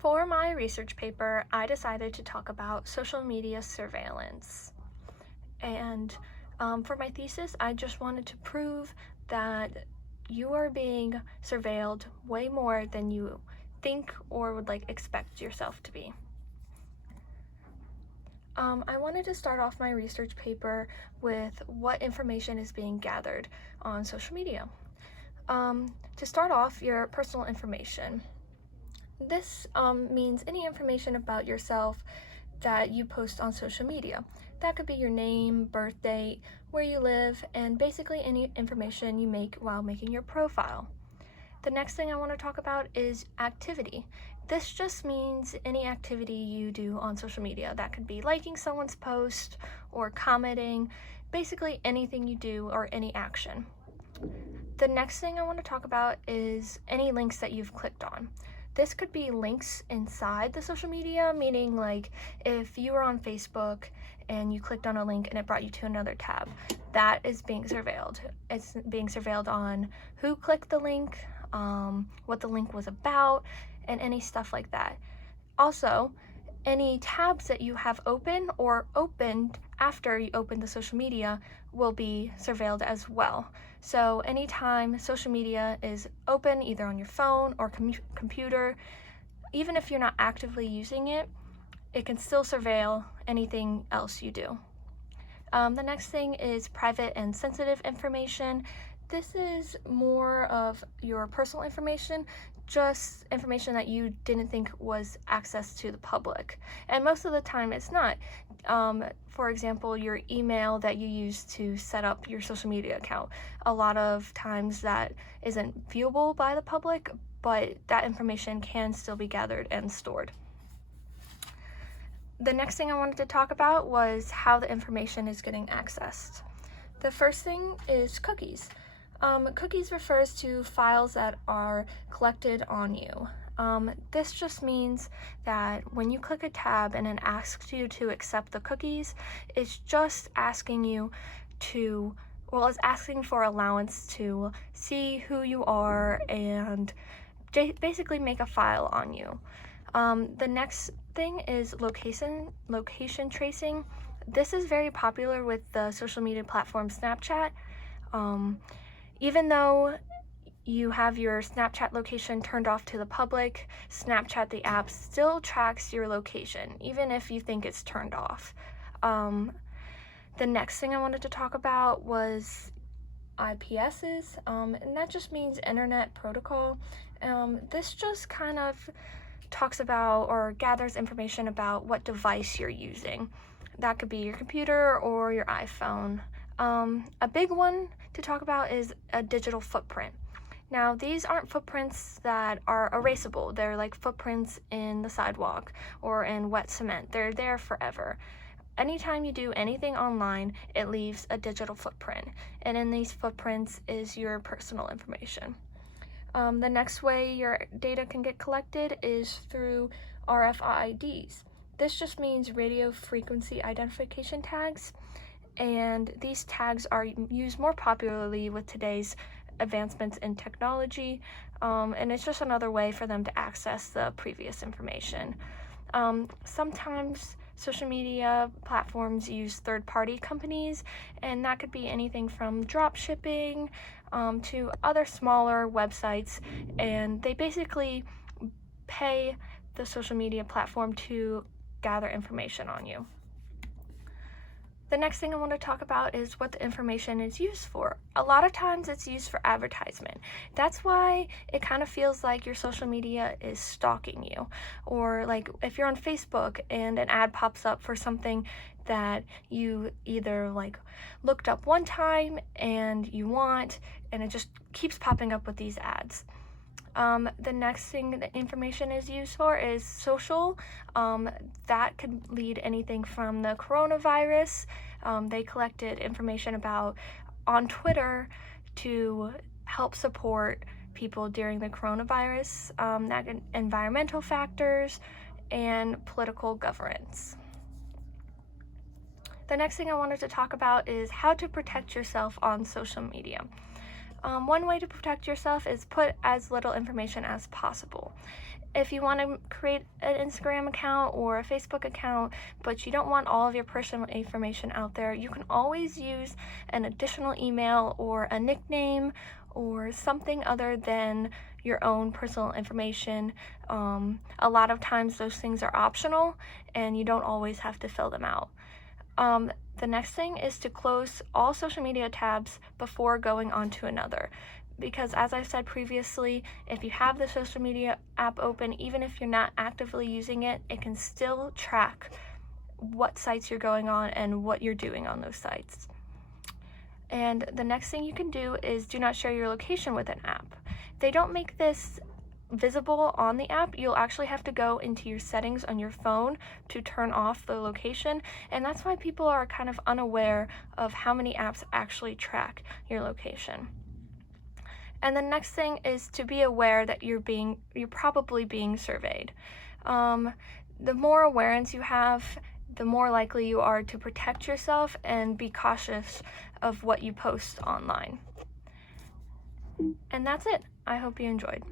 For my research paper, I decided to talk about social media surveillance. And for my thesis, I just wanted to prove that you are being surveilled way more than you think or would expect yourself to be. I wanted to start off my research paper with what information is being gathered on social media. To start off, your personal information. This means any information about yourself that you post on social media. That could be your name, birth date, where you live, and basically any information you make while making your profile. The next thing I want to talk about is activity. This just means any activity you do on social media. That could be liking someone's post or commenting, basically anything you do or any action. The next thing I want to talk about is any links that you've clicked on. This could be links inside the social media, meaning like if you were on Facebook and you clicked on a link and it brought you to another tab, that is being surveilled. It's being surveilled on who clicked the link, what the link was about, and any stuff like that. Also, any tabs that you have open or opened after you open the social media will be surveilled as well. So anytime social media is open, either on your phone or computer, even if you're not actively using it, it can still surveil anything else you do. The next thing is private and sensitive information. This is more of your personal information, just information that you didn't think was access to the public. And most of the time it's not. For example, your email that you use to set up your social media account. A lot of times that isn't viewable by the public, but that information can still be gathered and stored. The next thing I wanted to talk about was how the information is getting accessed. The first thing is cookies. Cookies refers to files that are collected on you. This just means that when you click a tab and it asks you to accept the cookies, it's just asking you to, well, it's asking for allowance to see who you are and basically make a file on you. The next thing is location tracing. This is very popular with the social media platform Snapchat. Even though you have your Snapchat location turned off to the public, Snapchat, the app, still tracks your location, even if you think it's turned off. The next thing I wanted to talk about was IPSs, and that just means Internet Protocol. This just kind of talks about or gathers information about what device you're using. That could be your computer or your iPhone. A big one to talk about is a digital footprint. Now, these aren't footprints that are erasable. They're like footprints in the sidewalk or in wet cement. They're there forever. Anytime you do anything online, it leaves a digital footprint. And in these footprints is your personal information. The next way your data can get collected is through RFIDs. This just means radio frequency identification tags, and these tags are used more popularly with today's advancements in technology, and it's just another way for them to access the previous information. Sometimes social media platforms use third-party companies, and that could be anything from drop shipping to other smaller websites, and they basically pay the social media platform to gather information on you. The next thing I want to talk about is what the information is used for. A lot of times it's used for advertisement. That's why it kind of feels like your social media is stalking you. Or like if you're on Facebook and an ad pops up for something that you either like looked up one time and you want, and it just keeps popping up with these ads. The next thing that information is used for is social. That could lead anything from the coronavirus. They collected information about on Twitter to help support people during the coronavirus, environmental factors, and political governance. The next thing I wanted to talk about is how to protect yourself on social media. One way to protect yourself is put as little information as possible. If you want to create an Instagram account or a Facebook account, but you don't want all of your personal information out there, you can always use an additional email or a nickname or something other than your own personal information. A lot of times those things are optional and you don't always have to fill them out. The next thing is to close all social media tabs before going on to another. Because as I said previously, if you have the social media app open, even if you're not actively using it, it can still track what sites you're going on and what you're doing on those sites. And the next thing you can do is do not share your location with an app. They don't make this visible on the app. You'll actually have to go into your settings on your phone to turn off the location, and that's why people are kind of unaware of how many apps actually track your location. And the next thing is to be aware that you're probably being surveyed. The more awareness you have, the more likely you are to protect yourself and be cautious of what you post online. And that's it. I hope you enjoyed.